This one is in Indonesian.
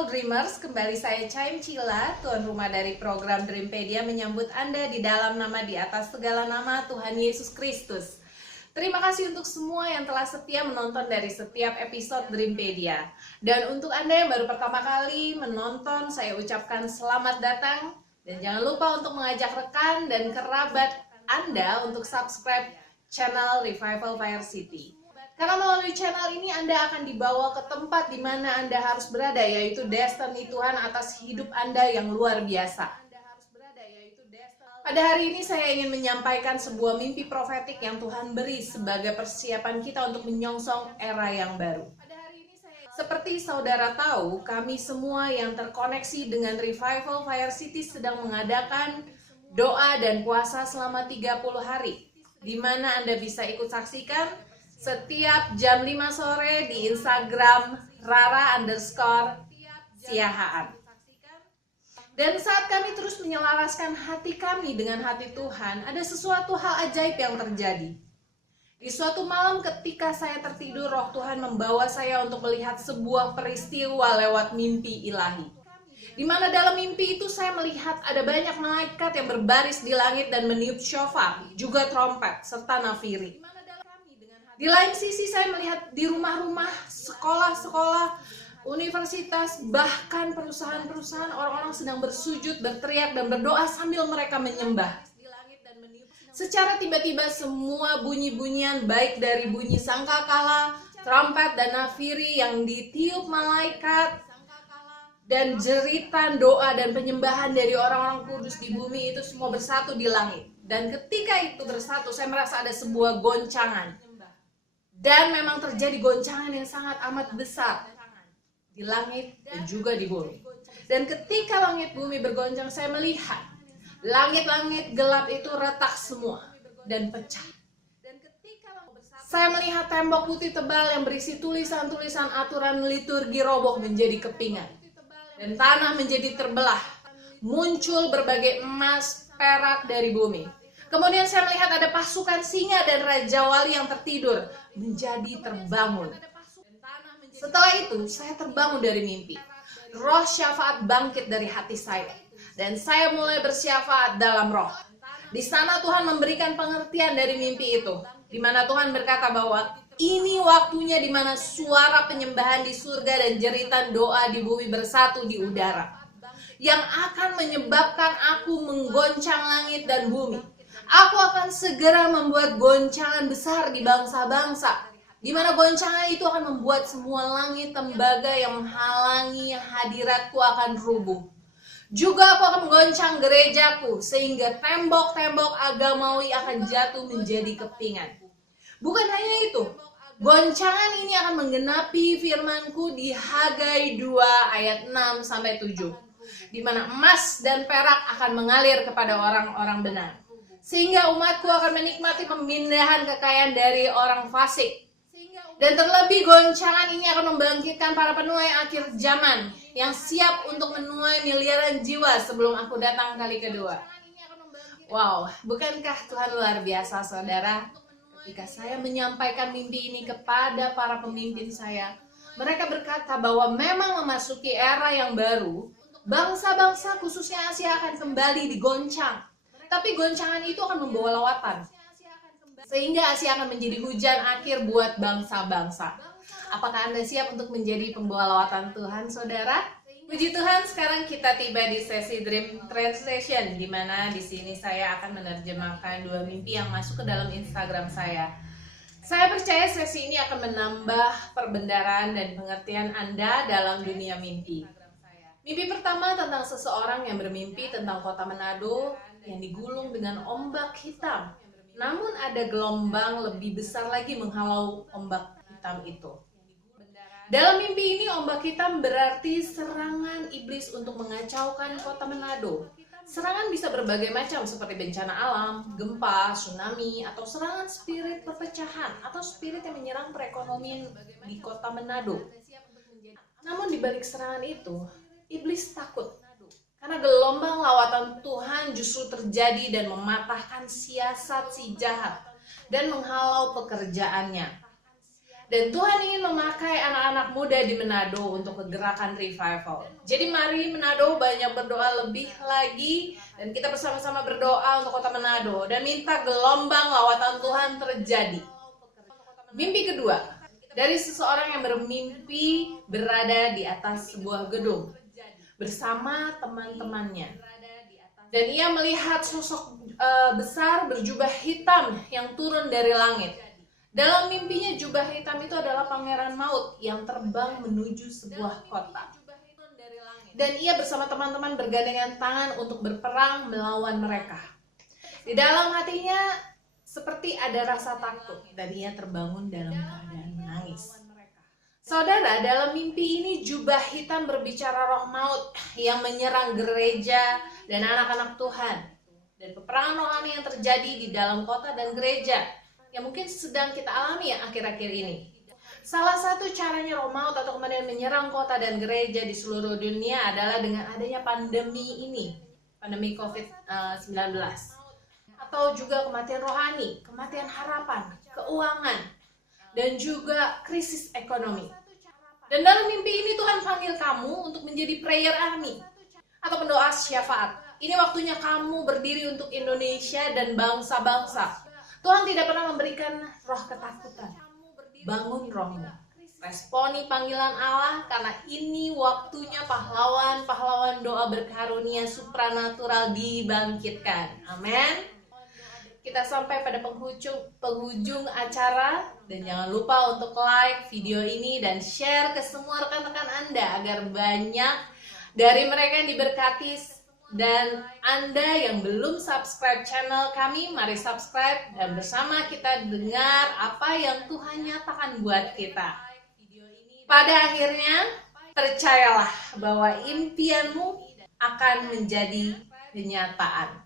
all dreamers, kembali saya Chaim Cila, tuan rumah dari program Dreampedia, menyambut Anda di dalam nama di atas segala nama, Tuhan Yesus Kristus. Terima kasih untuk semua yang telah setia menonton dari setiap episode Dreampedia. Dan untuk Anda yang baru pertama kali menonton, saya ucapkan selamat datang. Dan jangan lupa untuk mengajak rekan dan kerabat Anda untuk subscribe channel Revival Fire City. Karena melalui channel ini Anda akan dibawa ke tempat di mana Anda harus berada, yaitu destiny Tuhan atas hidup Anda yang luar biasa. Pada hari ini saya ingin menyampaikan sebuah mimpi profetik yang Tuhan beri sebagai persiapan kita untuk menyongsong era yang baru. Seperti saudara tahu, kami semua yang terkoneksi dengan Revival Fire City sedang mengadakan doa dan puasa selama 30 hari, di mana Anda bisa ikut saksikan setiap jam 5 sore di Instagram Rara_Siahaan. Dan saat kami terus menyelaraskan hati kami dengan hati Tuhan, ada sesuatu hal ajaib yang terjadi. Di suatu malam ketika saya tertidur, Roh Tuhan membawa saya untuk melihat sebuah peristiwa lewat mimpi ilahi. Di mana dalam mimpi itu saya melihat ada banyak malaikat yang berbaris di langit dan meniup syofar, juga trompet, serta nafiri. Di lain sisi saya melihat di rumah-rumah, sekolah-sekolah, universitas, bahkan perusahaan-perusahaan, orang-orang sedang bersujud, berteriak, dan berdoa sambil mereka menyembah. Secara tiba-tiba semua bunyi-bunyian, baik dari bunyi sangkakala, trompet, dan nafiri yang ditiup malaikat, dan jeritan doa dan penyembahan dari orang-orang kudus di bumi itu semua bersatu di langit. Dan ketika itu bersatu, saya merasa ada sebuah goncangan. Dan memang terjadi goncangan yang sangat amat besar di langit dan juga di bumi. Dan ketika langit bumi bergoncang, saya melihat langit-langit gelap itu retak semua dan pecah. Saya melihat tembok putih tebal yang berisi tulisan-tulisan aturan liturgi roboh menjadi kepingan. Dan tanah menjadi terbelah. Muncul berbagai emas, perak dari bumi. Kemudian saya melihat ada pasukan singa dan Raja Wali yang tertidur menjadi terbangun. Setelah itu saya terbangun dari mimpi. Roh syafaat bangkit dari hati saya. Dan saya mulai bersyafaat dalam roh. Di sana Tuhan memberikan pengertian dari mimpi itu. Di mana Tuhan berkata bahwa ini waktunya di mana suara penyembahan di surga dan jeritan doa di bumi bersatu di udara. Yang akan menyebabkan aku menggoncang langit dan bumi. Aku akan segera membuat goncangan besar di bangsa-bangsa, di mana goncangan itu akan membuat semua langit tembaga yang menghalangi hadiratku akan rubuh. Juga aku akan menggoncang gerejaku, sehingga tembok-tembok agamawi akan jatuh menjadi kepingan. Bukan hanya itu, goncangan ini akan menggenapi firmanku di Hagai 2 ayat 6-7, di mana emas dan perak akan mengalir kepada orang-orang benar. Sehingga umatku akan menikmati pemindahan kekayaan dari orang fasik. Dan terlebih goncangan ini akan membangkitkan para penuai akhir zaman yang siap untuk menuai miliaran jiwa sebelum aku datang kali kedua. Wow, bukankah Tuhan luar biasa, saudara? Ketika saya menyampaikan mimpi ini kepada para pemimpin saya, mereka berkata bahwa memang memasuki era yang baru, bangsa-bangsa khususnya Asia akan kembali digoncang. Tapi goncangan itu akan membawa lawatan, sehingga Asia akan menjadi hujan akhir buat bangsa-bangsa. Apakah Anda siap untuk menjadi pembawa lawatan Tuhan, saudara? Puji Tuhan, sekarang kita tiba di sesi Dream Translation, di mana di sini saya akan menerjemahkan 2 mimpi yang masuk ke dalam Instagram saya. Saya percaya sesi ini akan menambah perbendaharaan dan pengertian Anda dalam dunia mimpi. Mimpi pertama tentang seseorang yang bermimpi tentang kota Manado yang digulung dengan ombak hitam. Namun ada gelombang lebih besar lagi menghalau ombak hitam itu. Dalam mimpi ini ombak hitam berarti serangan iblis untuk mengacaukan kota Manado. Serangan bisa berbagai macam seperti bencana alam, gempa, tsunami, atau serangan spirit perpecahan atau spirit yang menyerang perekonomian di kota Manado. Namun di balik serangan itu, iblis takut. Karena gelombang lawatan Tuhan justru terjadi dan mematahkan siasat si jahat dan menghalau pekerjaannya. Dan Tuhan ingin memakai anak-anak muda di Manado untuk kegerakan revival. Jadi mari Manado banyak berdoa lebih lagi, dan kita bersama-sama berdoa untuk kota Manado dan minta gelombang lawatan Tuhan terjadi. Mimpi kedua, dari seseorang yang bermimpi berada di atas sebuah gedung bersama teman-temannya. Dan ia melihat sosok besar berjubah hitam yang turun dari langit. Dalam mimpinya jubah hitam itu adalah pangeran maut yang terbang menuju sebuah kota. Dan ia bersama teman-teman bergandengan tangan untuk berperang melawan mereka. Di dalam hatinya seperti ada rasa takut dan ia terbangun dalam keadaan menangis. Saudara, dalam mimpi ini jubah hitam berbicara roh maut yang menyerang gereja dan anak-anak Tuhan. Dan peperangan rohani yang terjadi di dalam kota dan gereja yang mungkin sedang kita alami ya akhir-akhir ini. Salah satu caranya roh maut atau kemudian menyerang kota dan gereja di seluruh dunia adalah dengan adanya pandemi ini, pandemi COVID-19. Atau juga kematian rohani, kematian harapan, keuangan, dan juga krisis ekonomi. Dan dalam mimpi ini Tuhan panggil kamu untuk menjadi prayer army atau pendoa syafaat. Ini waktunya kamu berdiri untuk Indonesia dan bangsa-bangsa. Tuhan tidak pernah memberikan roh ketakutan. Bangun rohmu. Responi panggilan Allah karena ini waktunya pahlawan-pahlawan doa berkarunia supranatural dibangkitkan. Amin. Kita sampai pada penghujung acara, dan jangan lupa untuk like video ini dan share ke semua rekan-rekan Anda agar banyak dari mereka yang diberkati. Dan Anda yang belum subscribe channel kami, mari subscribe dan bersama kita dengar apa yang Tuhan nyatakan buat kita. Pada akhirnya, percayalah bahwa impianmu akan menjadi kenyataan.